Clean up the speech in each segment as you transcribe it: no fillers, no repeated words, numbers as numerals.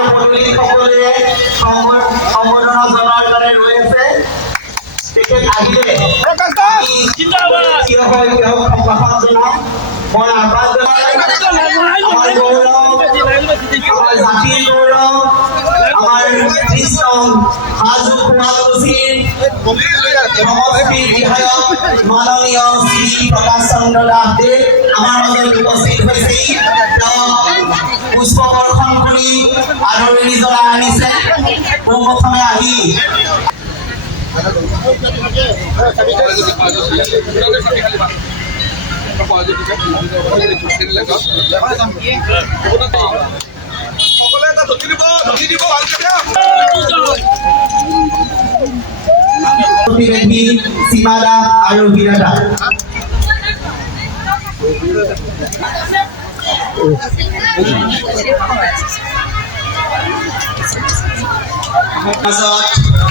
সকলে সম্বোধনা জনাৰ কাৰণে ৰৈছে তেখেত আহিলে সম্ভাষণ জনাম মই আহ্বান আমাৰ জাতিৰ গৌৰৱ আমাৰ কৃষ্ণ হাজো কুমাৰকুছিৰ সমষ্টিৰ বিধায়ক মাননীয় শ্ৰী প্ৰকাশ চন্দ্ৰ দাসদেৱ আমাৰ মাজত উপস্থিত হৈছে পুষ্প বৰ্ষণ কৰি আদৰণি জনাই আনিছে পোনপ্ৰথমে আহি প্ৰতিনিধি সীমা দাস আৰু হীৰা দাস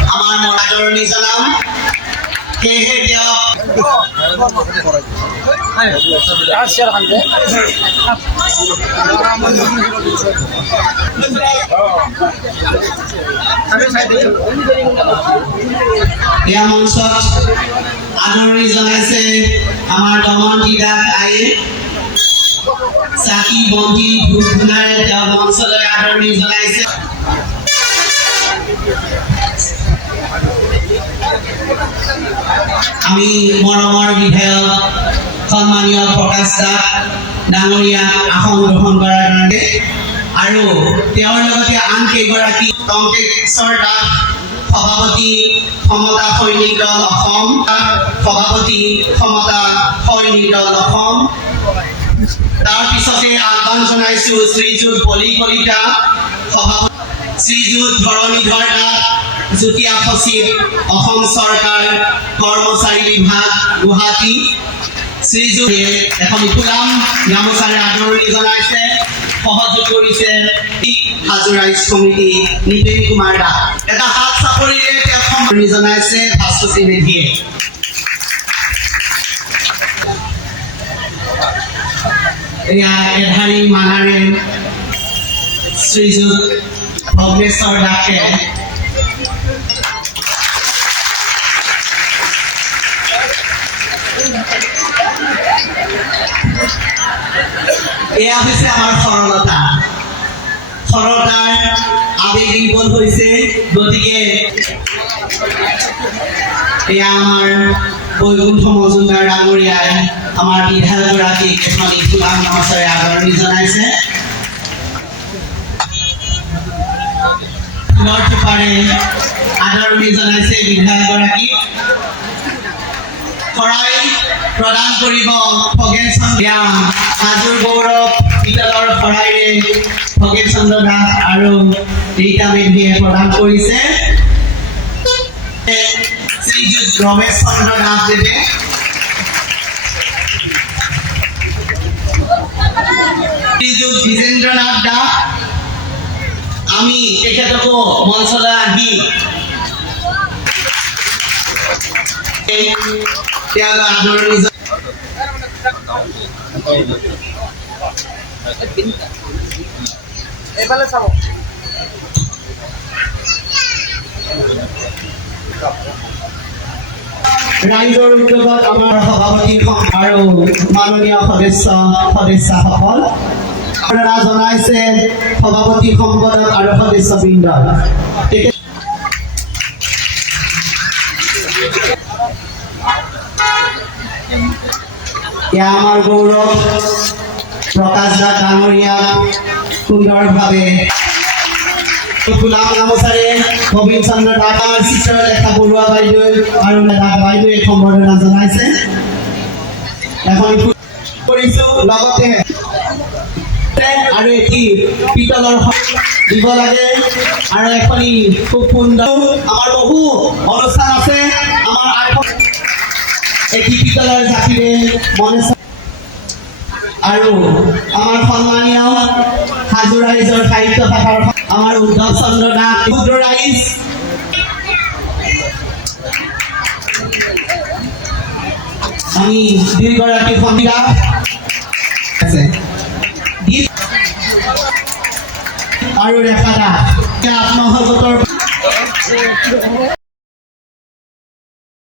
আমাৰ আদৰণি জনাম সেয়েহে এয়া মঞ্চত আদৰণি জনাইছে আমাৰ দমন্ত্ৰী দাস আয়ে চাকি বন্তি ধূপ ধূনাৰে তেওঁ মঞ্চলৈ আদৰণি জনাইছে আমি মৰমৰ বিধায়ক সন্মানীয় প্ৰকাশ দাস ডাঙৰীয়াক আসন গ্ৰহণ কৰাৰ কাৰণে আৰু তেওঁৰ লগতে আন কেইগৰাকী টংকেশ্বৰ দাস সভাপতি সমতা সৈনিক দল অসম সভাপতি সমতা সৈনিক দল অসম তাৰ পিছতে আহ্বান জনাইছো শ্ৰীযুত বলি কলিতা সভাপতি শ্ৰীযুত ধৰণীধৰ দাস যুটীয়া সচিব অসম চৰকাৰ কৰ্মচাৰী বিভাগ গুৱাহাটী শ্ৰীযুত এখন ফুলাম গামোচাৰে আদৰণি জনাইছে সহযোগ কৰিছে হাজো ৰাইজ কমিটি নিপেন কুমাৰ দাস এটা হাত চাপৰিৰে তেওঁ আদৰণি জনাইছে ভাস্বতী মেধিয়ে এয়া এধাৰী মানাৰে শ্ৰীযুত ভগ্নেশ্বৰ দাসে এয়া হৈছে আমাৰ সৰলতাৰ আবেগ নিৰ্ভৰ হৈছে গতিকে এয়া আমাৰ বৈকুণ্ঠ মজুমদাৰ ডাঙৰীয়াই আমাৰ বিধায়কগৰাকীক এখন ফুলাম গামোচাৰে আদৰণি জনাইছে ফুলৰ থোপাৰে আদৰণি জনাইছে বিধায়কগৰাকীক শৰাই প্ৰদান কৰিব খগেন চন্দ্ৰ হাজোৰ গৌৰৱ পিতলৰ শৰাইৰে খগেন চন্দ্ৰ দাস আৰু ৰীতা মেধিয়ে প্ৰদান কৰিছে শ্ৰীযুত ৰমেশ চন্দ্ৰ দাসদেৱে শ্ৰীযুত বিজেন্দ্ৰনাথ দাস আমি তেখেতকো মঞ্চলৈ আহি त्याग आदरणीय एबाले চাব ৰাইজৰ উদ্যোগত আমাৰ সভাপতি আৰু মাননীয় সদস্যসকল আপোনাৰ জনাইছে সভাপতি সম্পাদক আৰু সদস্যবৃন্দ আমাৰ গৌৰৱ প্ৰকাশ দাস ডাঙৰীয়া সুন্দৰভাৱে ফুলাম গামোচাৰে গোবিন্দ চন্দ্ৰ দাসৰ চিত্ৰলেখা বৰুৱা বাইদেউ আৰু বাইদেৱে সম্বৰ্ধনা জনাইছে এখন কৰিছো লগতে আৰু এটি পিতলৰ দিব লাগে আৰু এখনি খুব সুন্দৰ আমাৰ বহু অনুষ্ঠান আছে আমাৰ এটি পিতলৰ জাতিৰে মনে আৰু আমাৰ সন্মানীয় হাজো ৰাইজৰ সাহিত্য শাখাৰ আমাৰ উদ্ধৱ চন্দ্ৰ দাস ক্ষুদ্ৰ ৰাইজ আমি দুইগৰাকী সন্ধিয়া আছে আৰু ৰেখা দাস আত্মসহায়ক গোটৰ